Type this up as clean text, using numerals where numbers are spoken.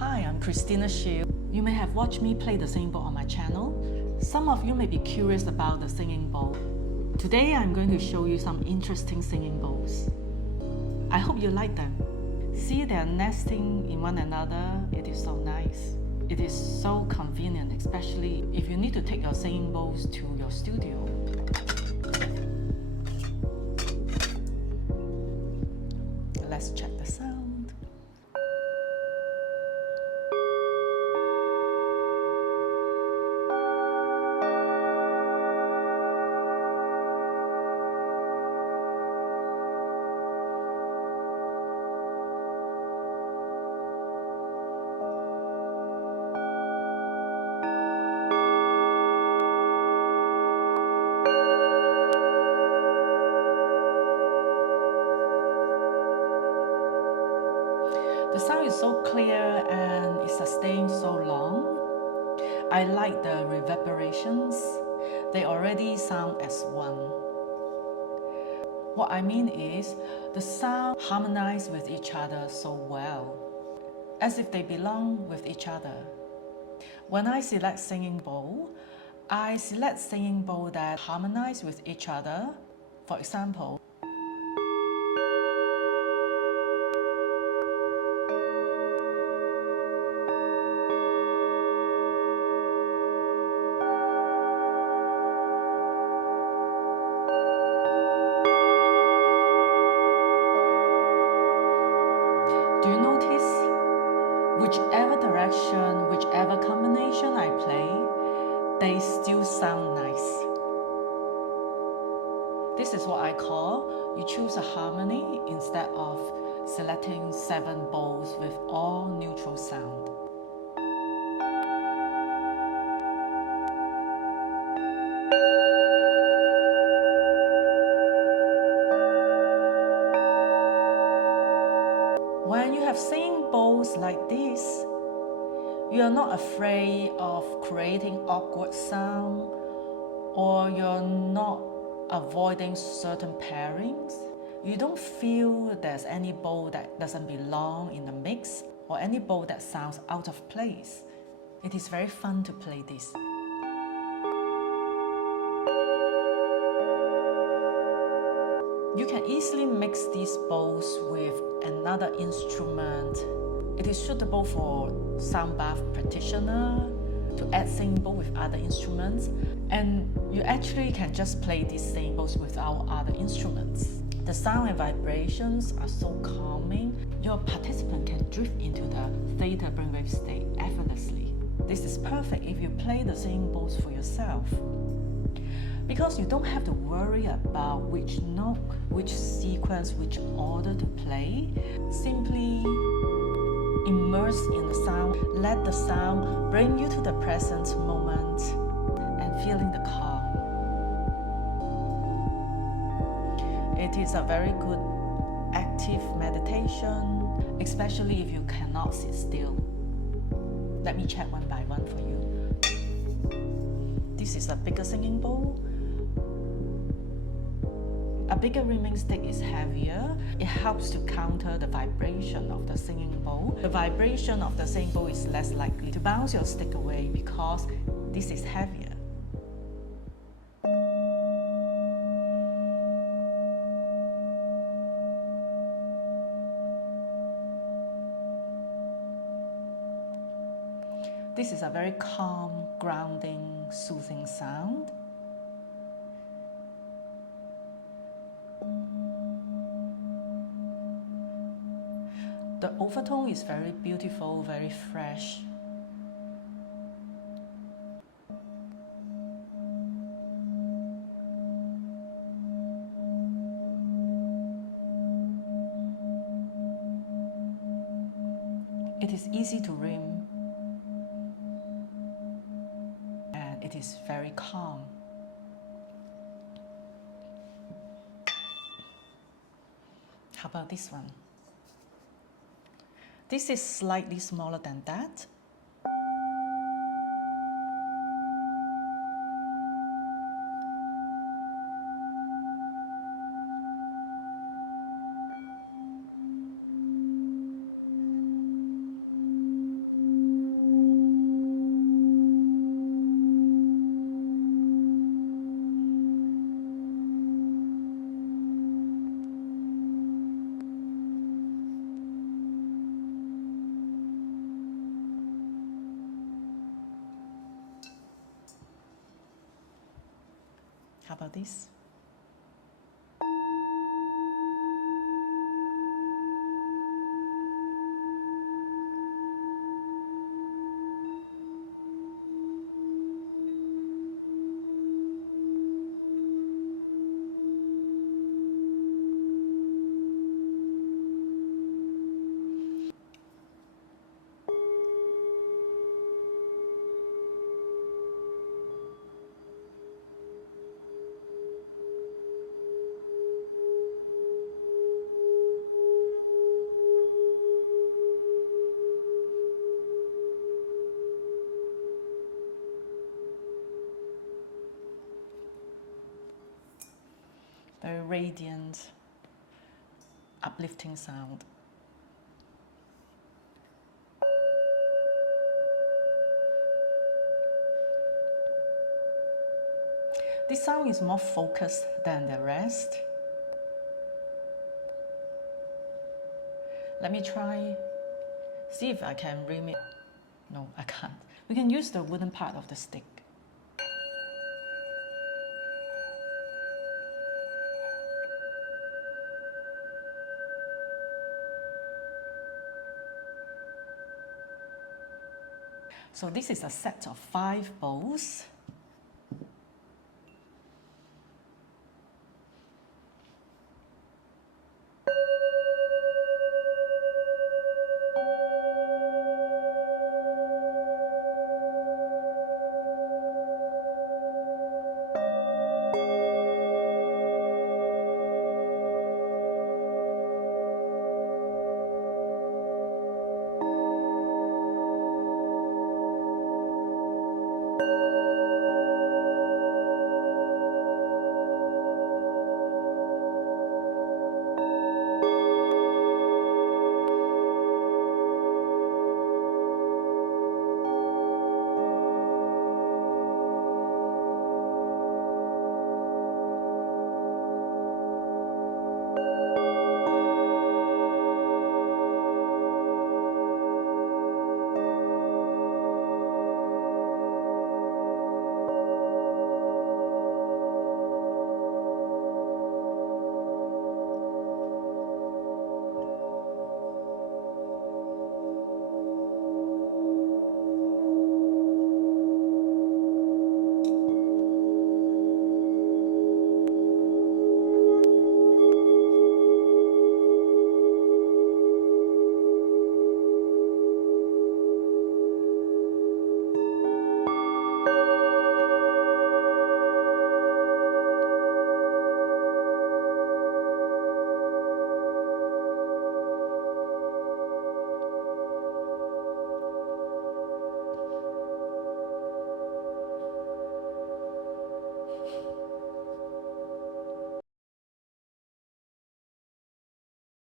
Hi, I'm Christina Shield. You may have watched me play the singing bowl on my channel. Some of you may be curious about the singing bowl. Today I'm going to show you some interesting singing bowls. I hope you like them. See, they're nesting in one another. It is so nice. It is so convenient, especially if you need to take your singing bowls to your studio. Let's check the sound. The sound is so clear and it sustains so long. I like the reverberations. They already sound as one. What I mean is, the sound harmonize with each other so well, as if they belong with each other. When I select singing bowl, I select singing bowl that harmonize with each other. For example, do you notice? Whichever direction, whichever combination I play, they still sound nice. This is what I call you choose a harmony instead of selecting 7 bowls with all neutral sound. When you have singing bowls like this, you are not afraid of creating awkward sound, or you're not avoiding certain pairings. You don't feel there's any bowl that doesn't belong in the mix or any bowl that sounds out of place. It is very fun to play this. You can easily mix these bowls with another instrument. It is suitable for sound bath practitioner, to add singing bowl with other instruments, and you actually can just play these singing bowls without other instruments. The sound and vibrations are so calming, your participant can drift into the theta brainwave state effortlessly. This is perfect if you play the singing bowls for yourself, because you don't have to worry about which note, which sequence, which order to play. Simply immerse in the sound, let the sound bring you to the present moment and feeling the calm. It is a very good active meditation, especially if you cannot sit still. Let me check one by one for you. This is a bigger singing bowl. A bigger rimming stick is heavier. It helps to counter the vibration of the singing bowl. The vibration of the singing bowl is less likely to bounce your stick away because this is heavier. This is a very calm, grounding, soothing sound. The overtone is very beautiful, very fresh. It is easy to rim, and it is very calm. How about this one? This is slightly smaller than that. about this. Very radiant, uplifting sound. This sound is more focused than the rest. Let me try, see if I can rim it. No, I can't. We can use the wooden part of the stick. So this is a set of 5 bowls.